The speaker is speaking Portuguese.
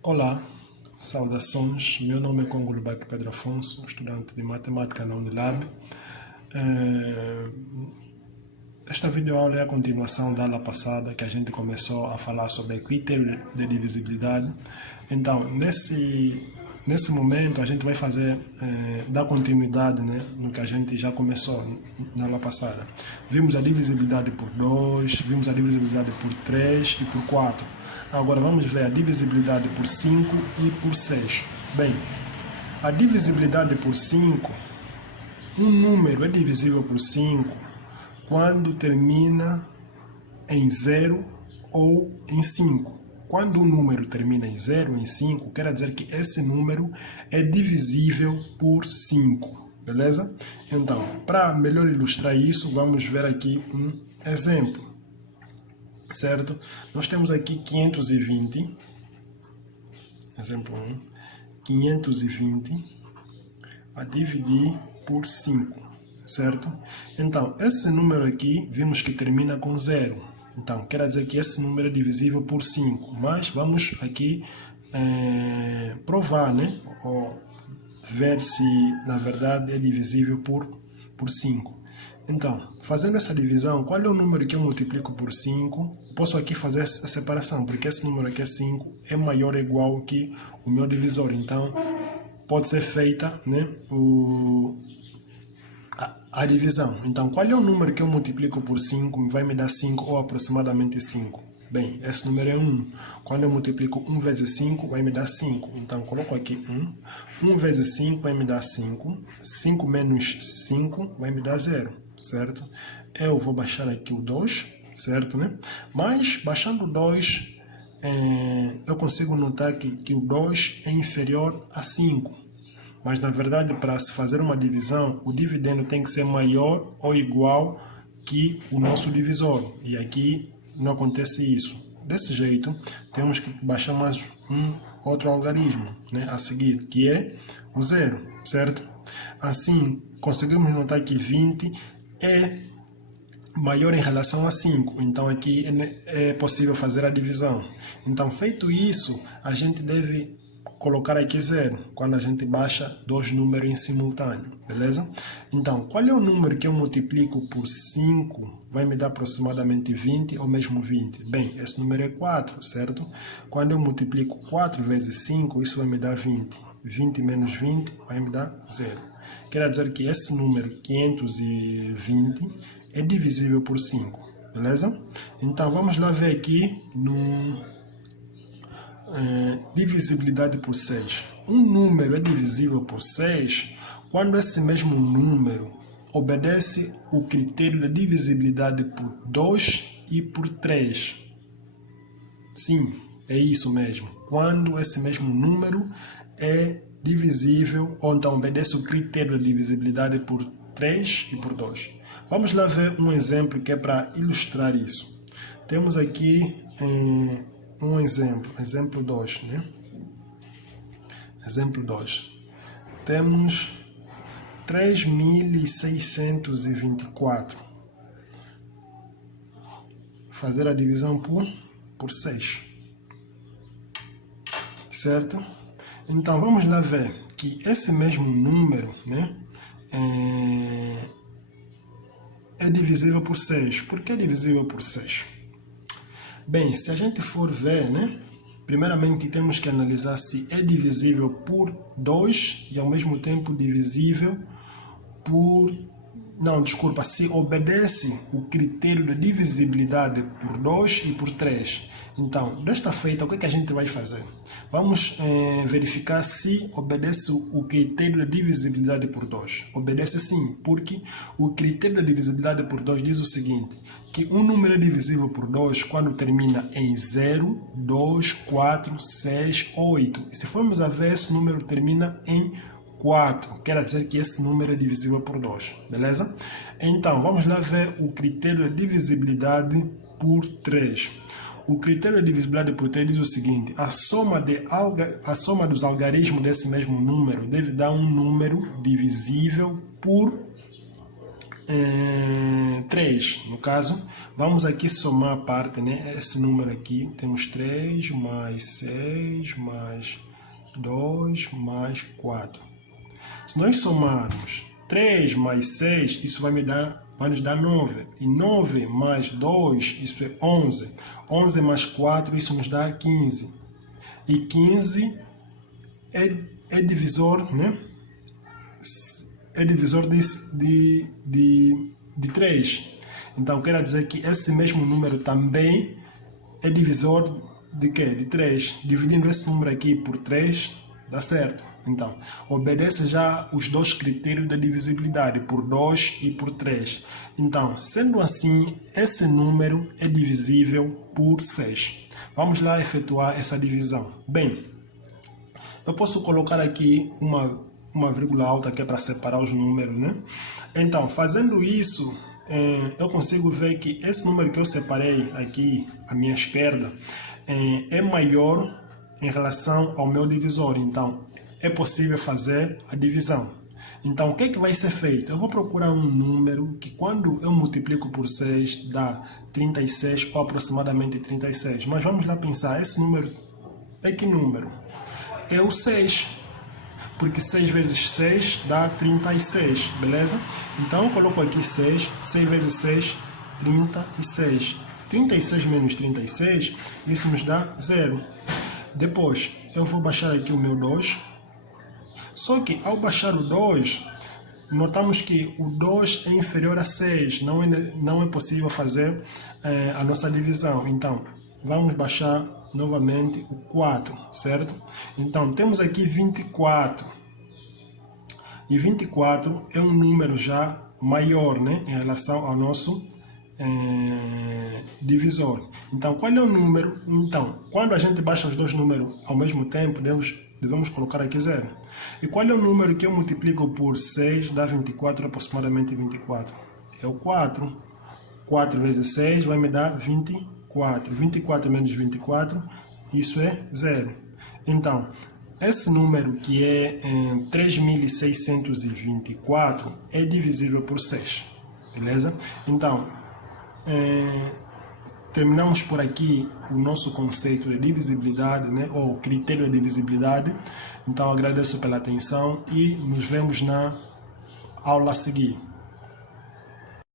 Olá, saudações. Meu nome é Congolubac Pedro Afonso, estudante de matemática na Unilab. Esta videoaula é a continuação da aula passada que a gente começou a falar sobre critério de divisibilidade. Então, nesse momento, a gente vai dar continuidade, né, no que a gente já começou na aula passada. Vimos a divisibilidade por 2, vimos a divisibilidade por 3 e por 4. Agora vamos ver a divisibilidade por 5 e por 6. Bem, a divisibilidade por 5, um número é divisível por 5 quando termina em 0 ou em 5. Quando um número termina em 0 ou em 5, quer dizer que esse número é divisível por 5, beleza? Então, para melhor ilustrar isso, vamos ver aqui um exemplo, certo? Nós temos aqui 520, exemplo 1, 520 a dividir por 5, certo? Então, esse número aqui, vimos que termina com 0. Então, quer dizer que esse número é divisível por 5. Mas vamos aqui provar, né? Ou ver se, na verdade, é divisível por 5. Então, fazendo essa divisão, qual é o número que eu multiplico por 5? Posso aqui fazer essa separação, porque esse número aqui é 5, é maior ou igual que o meu divisor. Então, pode ser feita, né, a divisão. Então, qual é o número que eu multiplico por 5 vai me dar 5 ou aproximadamente 5? Bem, esse número é 1. Quando eu multiplico 1 vezes 5, vai me dar 5. Então, coloco aqui 1. 1 vezes 5 vai me dar 5. 5 menos 5 vai me dar 0, certo? Eu vou baixar aqui o 2, certo, né? Mas, baixando o 2, eu consigo notar que o 2 é inferior a 5. Mas, na verdade, para se fazer uma divisão, o dividendo tem que ser maior ou igual que o nosso divisor. E aqui não acontece isso. Desse jeito, temos que baixar mais um outro algarismo, né, a seguir, que é o 0, certo? Assim, conseguimos notar que 20 é maior em relação a 5. Então, aqui é possível fazer a divisão. Então, feito isso, a gente deve colocar aqui 0, quando a gente baixa dois números em simultâneo, beleza? Então, qual é o número que eu multiplico por 5? Vai me dar aproximadamente 20 ou mesmo 20? Bem, esse número é 4, certo? Quando eu multiplico 4 vezes 5, isso vai me dar 20. 20 menos 20 vai me dar 0. Quer dizer que esse número, 520, é divisível por 5, beleza? Então, vamos lá ver aqui no divisibilidade por 6. Um número é divisível por 6 quando esse mesmo número obedece o critério da divisibilidade por 2 e por 3. Sim, é isso mesmo. Quando esse mesmo número é divisível, ou então obedece o critério da divisibilidade por 3 e por 2. Vamos lá ver um exemplo que é para ilustrar isso. Temos aqui um exemplo 2, né? Exemplo 2. Temos 3.624. Fazer a divisão por 6. Certo? Então, vamos lá ver que esse mesmo número, né, é divisível por 6. Por que é divisível por 6? Bem, se a gente for ver, né, primeiramente temos que analisar se é divisível por 2 e ao mesmo tempo divisível por... Não, desculpa, se obedece o critério de divisibilidade por 2 e por 3. Então, desta feita, o que a gente vai fazer? Vamos verificar se obedece o critério de divisibilidade por 2. Obedece sim, porque o critério de divisibilidade por 2 diz o seguinte, que um número é divisível por 2 quando termina em 0, 2, 4, 6, 8. E se formos a ver, esse número termina em 4, quer dizer que esse número é divisível por 2, beleza? Então, vamos lá ver o critério de divisibilidade por 3. O critério de divisibilidade por 3 diz o seguinte, a soma dos algarismos desse mesmo número deve dar um número divisível por 3, no caso, vamos aqui somar a parte, né? Esse número aqui, temos 3 mais 6 mais 2 mais 4. Se nós somarmos 3 mais 6, isso vai nos dar 9. E 9 mais 2, isso é 11. 11 mais 4, isso nos dá 15. E 15 é divisor, né? É divisor de 3. Então, quer dizer que esse mesmo número também é divisor de quê? De 3. Dividindo esse número aqui por 3, dá certo. Então, obedece já os dois critérios da divisibilidade, por 2 e por 3. Então, sendo assim, esse número é divisível por 6. Vamos lá efetuar essa divisão. Bem, eu posso colocar aqui uma vírgula alta que é para separar os números, né? Então, fazendo isso, eu consigo ver que esse número que eu separei aqui à minha esquerda é maior em relação ao meu divisor. Então, é possível fazer a divisão. Então, o que é que vai ser feito? Eu vou procurar um número que, quando eu multiplico por 6, dá 36 ou aproximadamente 36. Mas vamos lá pensar, esse número é que número? É o 6. Porque 6 vezes 6 dá 36, beleza? Então eu coloco aqui 6, 6 vezes 6, 36. 36 menos 36, isso nos dá 0. Depois, eu vou baixar aqui o meu 2. Só que ao baixar o 2, notamos que o 2 é inferior a 6. Não é possível fazer a nossa divisão. Então, vamos baixar novamente o 4, certo? Então, temos aqui 24. E 24 é um número já maior, né, em relação ao nosso divisor. Então, qual é o número? Então, quando a gente baixa os dois números ao mesmo tempo, devemos colocar aqui 0. E qual é o número que eu multiplico por 6 dá 24, aproximadamente 24? É o 4. 4 vezes 6 vai me dar 24. 24 menos 24, isso é 0. Então, esse número que é 3.624 é divisível por 6, beleza? Então, terminamos por aqui o nosso conceito de divisibilidade, né, ou critério de divisibilidade. Então, agradeço pela atenção e nos vemos na aula a seguir.